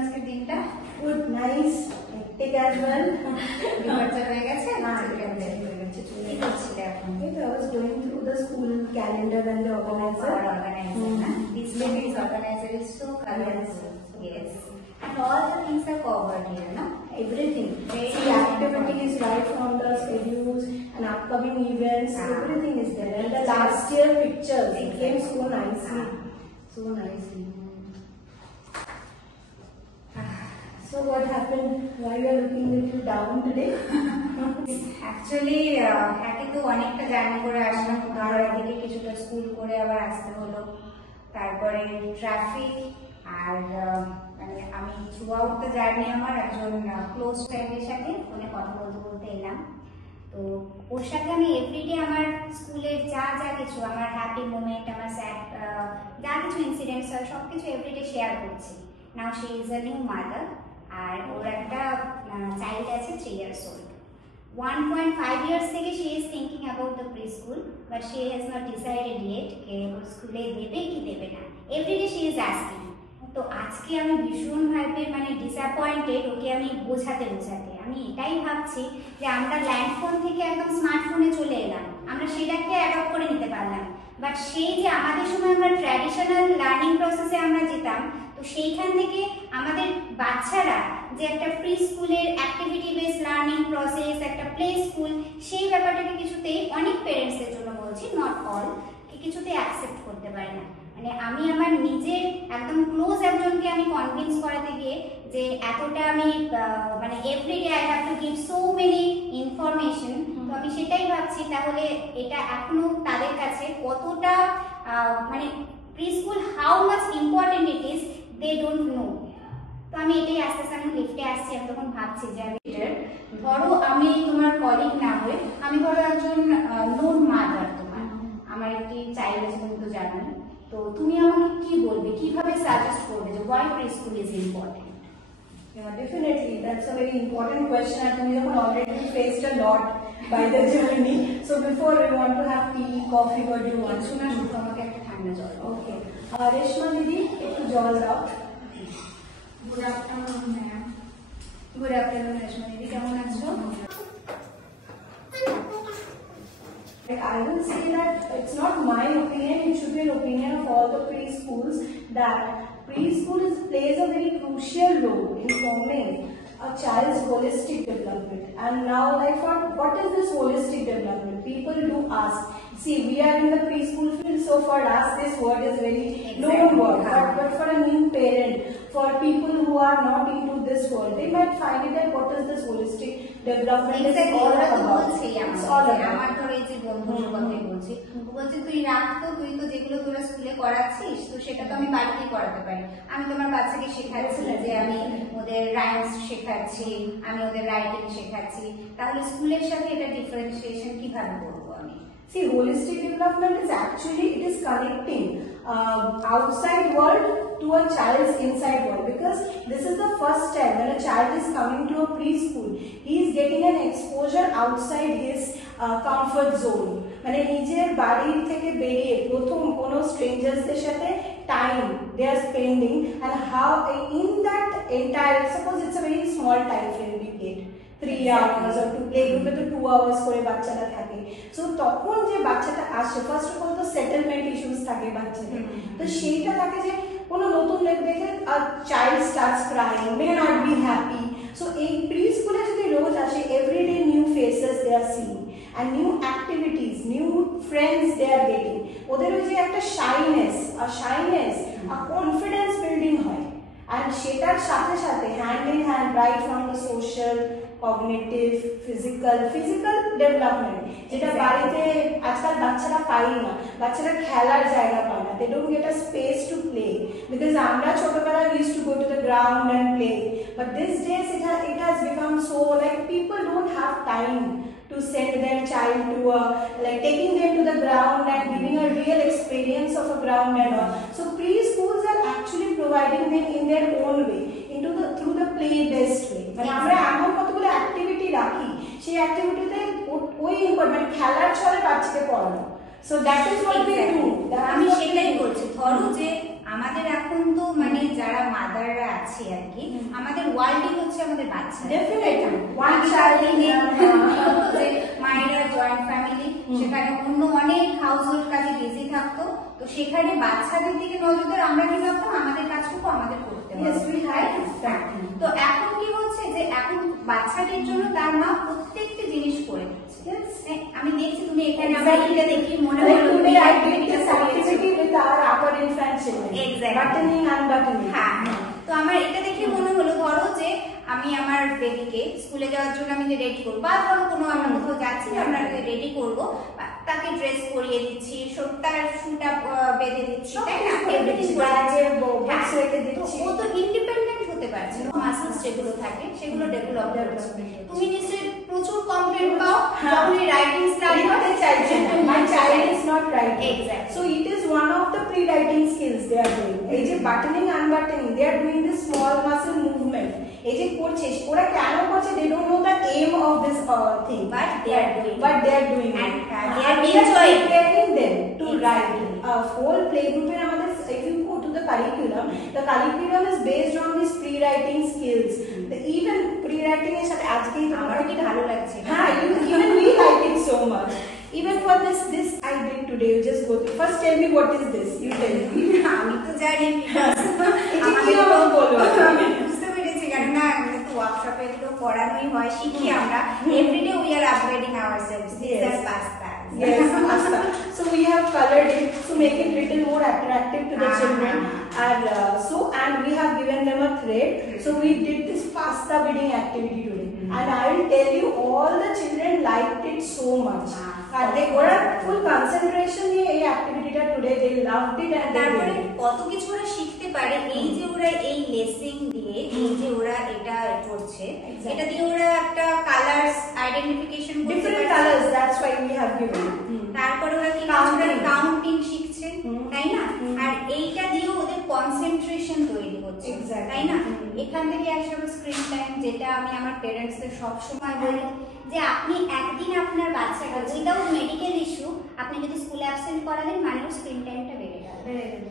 আজকের দিনটা? Good, nice, hectic as well. Departure হয়ে গেছে? না, ডিপার্চার হয়ে গেছে। কি করছিলে এখন? I was going through the school calendar and the organizer. This lady's organizer is so colorful. Yes. And all the things are covered here, no? Everything. Very See, activities right from the schedules and upcoming events, everything is there. And the last year pictures, it came so nicely. So nicely. So what happened? Why you are looking a little down today? Actually, একে তো অনেকটা জার্নি করে আসলাম, ধরো এদিকে কিছুটা স্কুল করে আবার আসতে হলো, তারপরে ট্রাফিক, আর মানে আমি থ্রু আউট দ্য জার্নি আমার একজন ক্লোজ ফ্রেন্ডের সাথে ফোনে কথা বলতে বলতে এলাম। তো ওর সাথে আমি এভরিডে আমার স্কুলের যা যা কিছু, আমার হ্যাপি মোমেন্ট, আমার স্যাড যা কিছু ইনসিডেন্টস হয় সব কিছু এভরিডে শেয়ার করছি। Now she is a new mother, আর ওর একটা চাইল্ড আছে 3 years old. 1.5 years থেকে she is thinking about the preschool, but she has not decided yet কে ওর স্কুলে দেবে কি দেবে না। Everyday she is asking. তো আজকে আমি ভীষণ ভাবে মানে ডিসঅ্যাপয়েন্টেড, ওকে আমি বোঝাতে আমি এটাই ভাবছি যে আমরা ল্যান্ডফোন থেকে একদম স্মার্টফোনে চলে এলাম, আমরা সেটাকে অ্যাডপ্ট করে নিতে পারলাম, বাট সেই যে আমাদের সময় আমরা ট্র্যাডিশনাল লার্নিং প্রসেসে আমরা যেতাম, তো সেইখান থেকে আমাদের বাচ্চারা যে একটা প্রি স্কুলের অ্যাক্টিভিটি বেস লার্নিং প্রসেস, একটা প্লে স্কুল, সেই ব্যাপারটাকে কিছুতেই অনেক প্যারেন্টসদের জন্য বলছি, নট অল, কিছুতেই অ্যাকসেপ্ট করতে পারে না। মানে আমি আমার নিজের একদম ক্লোজ একজনকে আমি কনভিন্স করাতে গিয়ে যে এতটা আমি মানে everyday I have to give so many information, তো আমি সেটাই ভাবছি তাহলে এটা এখনো তাদের কাছে কতটা মানে preschool how much important it is, they don't know. তো আমি এটাই আস্তে আস্তে আমি লিফটে আসছি, আমি তখন ভাবছি যে ধরো আমি তোমার কলিগ না হয়ে আমি ধরো একজন নোন মাদার, তোমার আমার একটি চাইল্ড আছে, তুমি তো জানো, তো তুমি আমাকে কি বলবে, কিভাবে সাজেস্ট করবে যে why preschool is important? Yeah, definitely. That's a very important question. And we have already faced a lot by the journey. So before we want to have tea, coffee, what do you want? শোনা শুধু আমাকে একটা ঠান্ডা জল। Okay. রেশমা দিদি একটু জল দাও। Good afternoon ma'am. Good afternoon Reshma দিদি, কেমন আছো? I will say that it's not my opinion, it should be an opinion of all the preschools, that preschool plays a very crucial role in forming a child's holistic development. And now, like, what is this holistic development? People do ask. See, we are in the preschool field, so for us this word is very known word. But for a new parent, for people who are not into this world, they might find it that what is this holistic development is all about. It's all about. আমার ধরো এই যে বন্ধুর কথাই বলছি, বলছে তুই রাখ তো, তুই তো যেগুলো তোরা স্কুলে করাচ্ছিস তো সেটা তো আমি বাড়িতেই করাতে পারি। আমি তোমার বাচ্চাকে শেখাচ্ছি যে আমি ওদের রাইমস শেখাচ্ছি, আমি ওদের রাইটিং শেখাচ্ছি, তাহলে স্কুলের সাথে এটা ডিফারেন্সিয়েশন কিভাবে করবো আমি? See, holistic development is actually, it is connecting outside world to a child's inside world, because this is the first time when a child is coming to a preschool, he is getting an exposure outside his comfort zone. মানে নিজের বাড়ি থেকে বেরিয়ে প্রথম কোনো স্ট্রেঞ্জার্সদের সাথে time they are spending, and how in that entire, suppose it's a very small time frame we get 3 hours or to play group to 2 hours করে বাচ্চাটা থাকে, সো তখন যে বাচ্চাটা আসে ফার্স্ট অফ অল তো সেটেলমেন্ট ইস্যুস থাকে বাচ্চাদের, তো সেইটা থাকে যে কোনো নতুন দেখে a child starts crying, may not be happy. So এই প্রি স্কুলে যদি রোজ আসে, everyday new faces they are seeing and new activities, new friends they are getting, ওদের ওই যে একটা শাইনেস a confidence building হয়, আর সেটার সাথে সাথে hand in hand right from the social, cognitive, physical development, যেটা বাড়িতে আজকাল বাচ্চারা পাই না, বাচ্চারা খেলার জায়গা পায় না, they don't get a space to play, because আমরা ছোটবেলায় we used to go to the ground and play, but these days it has become so like people don't have time to send their child to like taking them to the ground and giving a real experience of a ground and all. So preschools are actually providing them in their own way, through the play based way. মানে আমরা এমন কতগুলো অ্যাক্টিভিটি রাখি, সেই অ্যাক্টিভিটিতে ওই ইম্পর্টেন্ট খেলার ছলে বাচ্চাকে পড়ানো, so that is what we do. আমি সেটাই বলছি, ধরো যে আমাদের এখন তো মানে যারা যারা মাদাররা আছি আর কি, আমাদের ওয়ার্ল্ডই হচ্ছে আমাদের বাচ্চা। Definitely. One child in যে মায়েরা জয়েন্ট ফ্যামিলি, সেখানে অন্য অনেক হাউস হোল্ড কাজে বিজি থাকতো, তো সেখানে বাচ্চাদের দিকে নজর দেওয়ার আমরা কি ভাবতাম আমাদের কাজটুকু আমাদের করতে হবে। Yes, we had that. তো এখন কি হচ্ছে যে এখন বাচ্চাদের জন্য তার মা প্রত্যেকটি জিনিস করে দিচ্ছে। আমি দেখছি তুমি এখানে আমরা এটা দেখি মনে হলো today I did this activity with our upper infant children. Exactly. Buttoning, unbuttoning. হ্যাঁ, তো আমার এটা দেখে মনে হলো ধরো যে আমি আমার বেবিকে স্কুলে যাওয়ার জন্য আমি যে রেডি করবো, বা ধরো কোনো আমরা কোথাও যাচ্ছি আমরা রেডি করবো, তাকে ড্রেস পরিয়ে দিচ্ছি, তার শুটা বেঁধে দিচ্ছি, তাই না, এভরিথিং করে দিচ্ছি। ও তো ইন্ডিপেন্ডেন্ট হতে পারছে, মাসলস যেগুলো থাকে সেগুলো ডেভেলপ করছে। তুমি নিশ্চয়ই প্রচুর কমপ্লেন্ট পাও যখন এই রাইটিং স্টার্ট করতে চাইছেন, My child is not writing. Exactly. So it is one of the pre-writing skills they are doing. এই যে buttoning, unbuttoning, they are doing this small muscle movement. এই যে করছে ওরা কেন করছে, they don't know the aim of this thing, but they are doing and they are enjoying preparing them to write. Whole playgroup এর আমাদের, if you go to the curriculum is based on these pre-writing skills. Even pre-writing এর সাথে আজকেই আমার কি ভালো লাগছে। হ্যাঁ, even we like it so much. Even for this I did today. You just go to first tell me what is this. You tell me. আমি তো জানি এটা কি আমার বলো। বুঝতে পেরেছি, কারণ না তো ওয়ার্কশপে তো পড়ানোই হয়, শিখি আমরা। Everyday we are upgrading ourselves. This is pasta. Yes, pasta. So we have colored it to make it little more attractive to the children, and we have given them a thread. So we did this pasta beading activity today, and I will tell you all the children liked it so much. And they got full concentration in the activity today. They loved it and তারপরে কত কিছু ওরা শিখতে পারে এই যে ওরা এই লেসিং দিয়ে, এই যে ওরা এটা করছে, এটা দিয়ে ওরা একটা কালারস আইডেন্টিফিকেশন করতে পারে, different colors. That's why we have given. তারপরে ওরা কি কাউন্টিং শিখছে, তাই না, আর এইটা দিয়ে ওদের কনসেন্ট্রেশন তৈরি হচ্ছে, তাই না। এখান থেকে আসলে স্ক্রিন টাইম, যেটা আমি আমার প্যারেন্টসদের সব সময় বলি যে আপনি একদিন আপনার বাচ্চাকে উইদাউট মেডিকেল ইস্যু আপনি যদি স্কুলে অ্যাবসেন্ট করালেন মানে ওর স্ক্রিন টাইমটা বেড়ে গেল,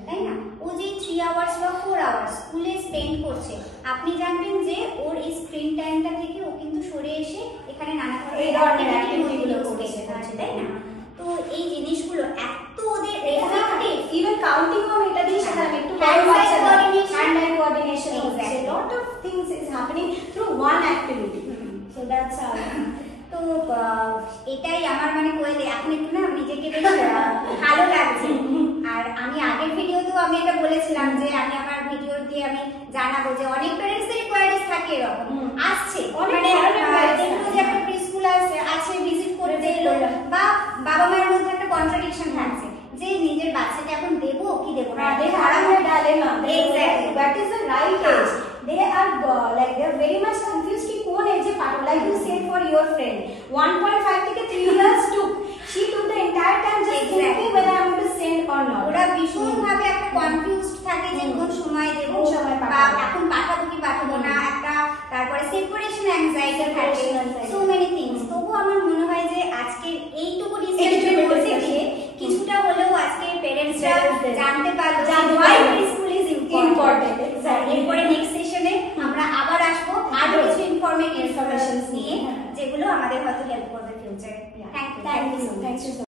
তাই না। ও যে 3 আওয়ার্স বা 4 আওয়ার্স স্কুলে স্পেন্ড করছে, আপনি জানবেন যে ওর এই স্ক্রিন টাইমটা থেকে ও কিন্তু সরে এসে এখানে নানা ধরনের অ্যাক্টিভিটিগুলো করছে, তাই না। তো এই জিনিসগুলো এত ওদের এফেক্টিভ, even counting on এটা দিয়ে শেখানো, একটু hand eye coordination, a lot of things is happening through one activity. So that's how. তো এটাই আমার মানে কোয়েলে এখন একটু না নিজেকে বেশ ভালো লাগছে। আর আমি আগের ভিডিওতেও আমি এটা বলেছিলাম যে আমি আমার ভিডিও দিয়ে আমি জানাবো যে অনেক প্যারেন্টসদের রিকোয়ারিজ থাকে এরকম আসছে, মানে দেখলো যে একটা প্রি স্কুল আছে ভিজিট করতে এলো, বা বাবা মায়ের মধ্যে একটা কন্ট্রাডিকশন থাকছে যে নিজের বাচ্চাকে এখন দেবো কি দেবো না, that is the right age. They are like they are very much confused ki kon age e pato, like you said for your friend 1.5 থেকে 3 years took, she took the entire time just thinking whether I am going to send or not. ওরা ভীষণ ভাবে একটা কনফিউজড থাকে যে কোন সময় দেব, বা এখন পাঠাবো কি পাঠাবো না, একটা তারপরে সেপারেশন অ্যাংজাইটি থাকে, সো মেনি থিংস। তবু আমার মনে হয় যে আজকের এইটুকু ডিসকাশনের মধ্যে দিয়ে কিছুটা হলেও আজকে প্যারেন্টসরা জানতে পারলো যে হোয়াই প্রিস্কুল ইজ ইম্পর্টেন্ট। এরপরে নেক্সট সেশনে আমরা আবার আসবো আরো কিছু ইনফরমেশনস নিয়ে যেগুলো আমাদের হয়তো হেল্প করবে ফিউচারে। Thank you.